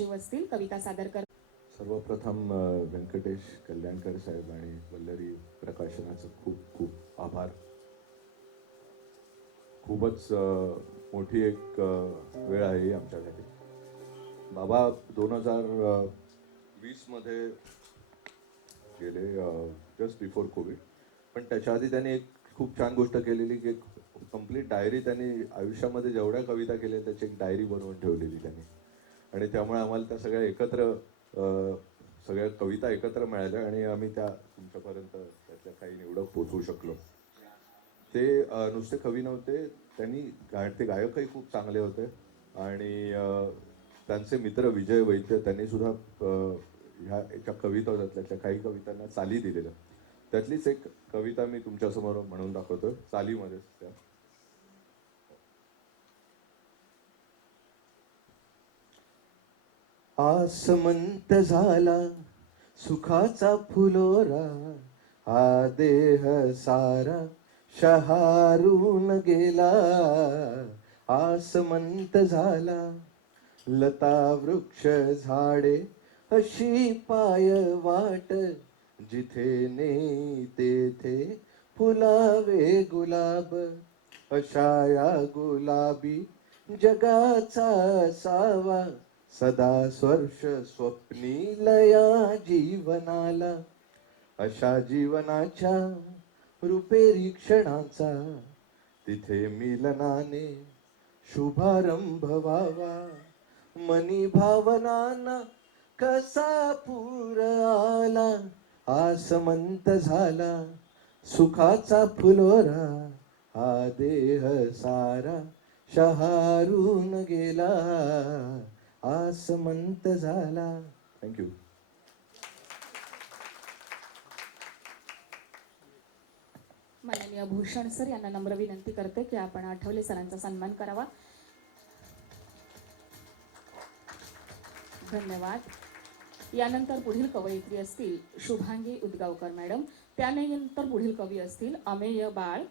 सचिव असतील कविता सादर कर. सर्वप्रथम व्यंकटेश कल्याणकर साहेब आणि वल्लरी प्रकाशनाचं खूप खूप आभार. खूपच मोठी एक वेळ आहे आमच्यासाठी. बाबा दोन हजार वीसमध्ये गेले जस्ट बिफोर कोविड पण त्याच्या आधी त्यांनी एक खूप छान गोष्ट केलेली की एक कंप्लीट डायरी त्यांनी आयुष्यामध्ये जेवढ्या कविता केल्या त्याची एक डायरी बनवून ठेवलेली त्यांनी. आणि त्यामुळे आम्हाला त्या सगळ्या एकत्र सगळ्या कविता एकत्र मिळाल्या आणि आम्ही त्या तुमच्यापर्यंत त्यातल्या काही निवडक पोचवू शकलो. ते नुसते कवी नव्हते त्यांनी गा ते गायकही खूप चांगले होते आणि त्यांचे मित्र विजय वैद्य त्यांनी सुद्धा ह्या याच्या कविता होत्या त्यातल्या काही कवितांना चाली दिलेल्या. त्यातलीच एक कविता मी तुमच्यासमोर म्हणून दाखवतो चालीमध्येच त्या आसमंत झाला सुखाचा फुलोरा हा देह सारा शहारून गेला. आसमंत झाला लता वृक्ष झाडे अशी पाय वाट जिथे ने तेथे फुलावे गुलाब अशा या गुलाबी जगाचा सावा. सदा स्वर्श स्वप्नीलया जीवनाला. अशा जीवनाच्या रुपेरी क्षणाचा तिथे मिलनाने शुभारंभ व्हावा. मनी भावनांना कसा पूर आला आसमंत झाला सुखाचा फुलोरा हा देह सारा शहारून गेला. आसमंत झाला. थँक्यू माननीय भूषण सर यांना नम्र विनंती करते की आपण आठवले सरांचा सन्मान करावा. धन्यवाद. यानंतर पुढील कवयित्री असतील शुभांगी उदगावकर मॅडम. त्यानंतर पुढील कवी असतील अमेय बाळ.